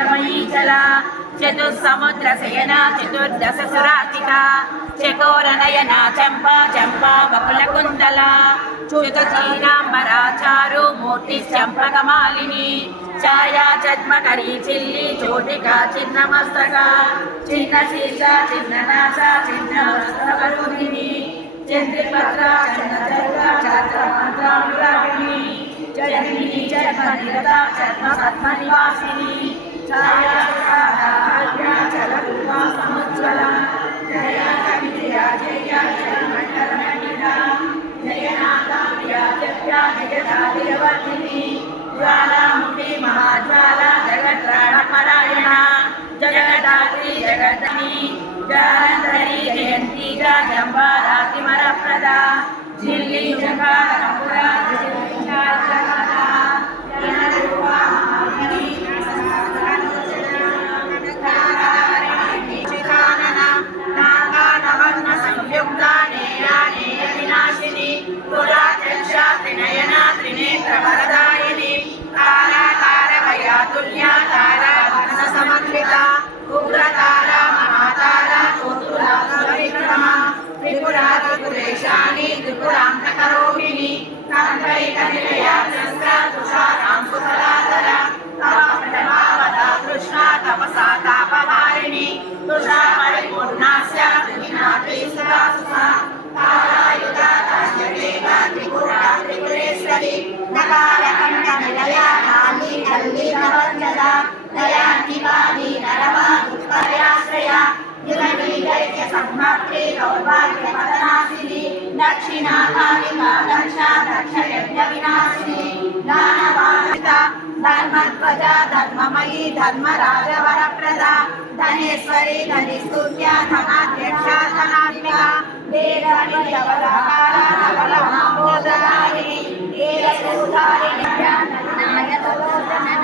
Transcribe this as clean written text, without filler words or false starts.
जलमयी जला चतुस्समुद्रशयना चतुर्दशसुरार्चिता चकोरनयना चंपा चंपा बकुलकुंतला च्युतचीनांबरा चारु मूर्तिश्चंपकमालिनी छाया चद्मकरी चिल्ली चोटिका चिन्नमस्तका चिन्नशीर्षा चिन्ननासा चिन्नमस्तकरूपिणी चंद्रपत्रा चंद्रचर्चा छात्रामंत्रानुरागिणी जगन्नी जन्मनिरता जन्मपद्मनिवासिनी छाया चलरूपा समुज्ज्वला जया कविजया जया जयमण्डलमण्डिता जयनाथाम्या जप्या जगदादिवर्धिनी ज्वालामुखी महाज्वाला जगत्राणपरायणा जगदात्री जगदनी जालंधरी जयंती जगम्बारातिमरप्रदा झिल्ली जगारपुरा त्रिनयना त्रिनेत्रवरदायिनी ताराकारवयातुल्या तारावनसमन्विता उग्रतारा महातारा कोतुलासुरविक्रमा त्रिपुरा त्रिपुरेशानी त्रिपुरान्तकरोहिणी कान्तैकनिलया चन्द्रा तुषारां सुफलाधरा तपप्रभावदा कृष्णा तपसा तापहारिणी तुषा परिपूर्णास्या त्रिनाथी सुरा सुसा तारायुधा काश्यपेवा त्रिपुरा त्रिपुरेश्वरी नकारकण्डनिलया काली कल्ली नवञ्जला दयान्तिवादी नरमा दुष्कर्याश्रया युगनी दैत्य संहात्री दौर्भाग्यपतनाशिनी दक्षिणा कालिका दक्षा दक्षयज्ञ विनाशिनी दानवासिता धर्मध्वजा धर्ममयी धर्मराजवरप्रदा धनेश्वरी धनिस्तुत्या धनाध्यक्षा धनात्मिका वेदनिधवलकारा धवलमहोदरायिनी वेदसूधारिणी ज्ञाननायकलोचना